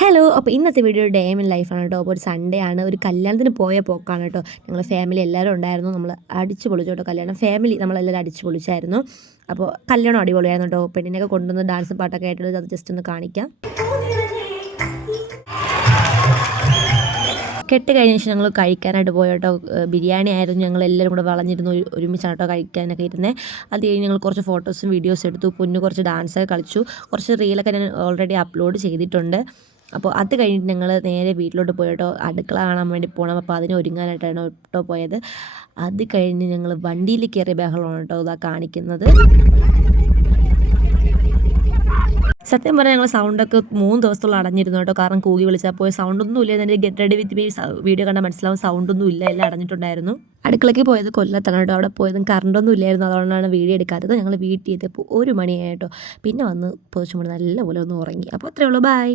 Hello, അപ്പോൾ ഇന്നത്തെ video day in ലൈഫാണ് കേട്ടോ. അപ്പോൾ ഒരു സൺഡേ ആണ്, ഒരു കല്യാണത്തിന് പോയ പോക്കാണ് കേട്ടോ. ഞങ്ങൾ ഫാമിലി എല്ലാവരും ഉണ്ടായിരുന്നു. നമ്മൾ അടിച്ച് പൊളിച്ചു കേട്ടോ. കല്യാണം ഫാമിലി നമ്മളെല്ലാവരും അടിച്ച് പൊളിച്ചായിരുന്നു. അപ്പോൾ കല്യാണം അടിപൊളിയായിരുന്നു കേട്ടോ. പെണ്ണിനൊക്കെ കൊണ്ടുവന്ന് ഡാൻസ് പാട്ടൊക്കെ ആയിട്ട് അത് ജസ്റ്റ് ഒന്ന് കാണിക്കാം. കെട്ട് കഴിഞ്ഞ ശേഷം ഞങ്ങൾ കഴിക്കാനായിട്ട് പോയ കേട്ടോ. ബിരിയാണി ആയിരുന്നു. ഞങ്ങൾ എല്ലാവരും കൂടെ വളഞ്ഞിരുന്നു ഒരുമിച്ചാണ് കേട്ടോ കഴിക്കാനൊക്കെ ഇരുന്നത്. അത് കഴിഞ്ഞ് ഞങ്ങൾ കുറച്ച് ഫോട്ടോസും വീഡിയോസും എടുത്തു. പൊന്നു കുറച്ച് ഡാൻസൊക്കെ കളിച്ചു. കുറച്ച് റീലൊക്കെ ഞാൻ ഓൾറെഡി അപ്ലോഡ് ചെയ്തിട്ടുണ്ട്. അപ്പോൾ അത് കഴിഞ്ഞിട്ട് ഞങ്ങൾ നേരെ വീട്ടിലോട്ട് പോയി കേട്ടോ. അടുക്കള കാണാൻ വേണ്ടി പോകണം. അപ്പോൾ അതിന് ഒരുങ്ങാനായിട്ടാണ് കേട്ടോ പോയത്. അത് കഴിഞ്ഞ് ഞങ്ങൾ വണ്ടിയിൽ കയറിയ ബഹളമാണ് കേട്ടോ ഇതാ കാണിക്കുന്നത്. സത്യം പറഞ്ഞാൽ ഞങ്ങൾ സൗണ്ടൊക്കെ 3 ദിവസത്തോളം അടഞ്ഞിരുന്നു കേട്ടോ. കാരണം കൂകി വിളിച്ചാൽ പോയ സൗണ്ടൊന്നും ഇല്ല. എൻ്റെ get ready with me video കണ്ടാൽ മനസ്സിലാവും സൗണ്ടൊന്നും ഇല്ല, എല്ലാം അടഞ്ഞിട്ടുണ്ടായിരുന്നു. അടുക്കളയ്ക്ക് പോയത് കൊല്ലത്താണ് കേട്ടോ. അവിടെ പോയതും കറണ്ടൊന്നും ഇല്ലായിരുന്നു. അതുകൊണ്ടാണ് വീഡിയോ എടുക്കാത്തത്. ഞങ്ങൾ വീട്ടിൽ എത്തിയപ്പോൾ 1 മണിയായിട്ടോ. പിന്നെ വന്ന് പൊതിച്ചുമ്പോൾ നല്ലപോലെ ഒന്ന് ഉറങ്ങി. അപ്പോൾ അത്രയേ ഉള്ളൂ. ബൈ.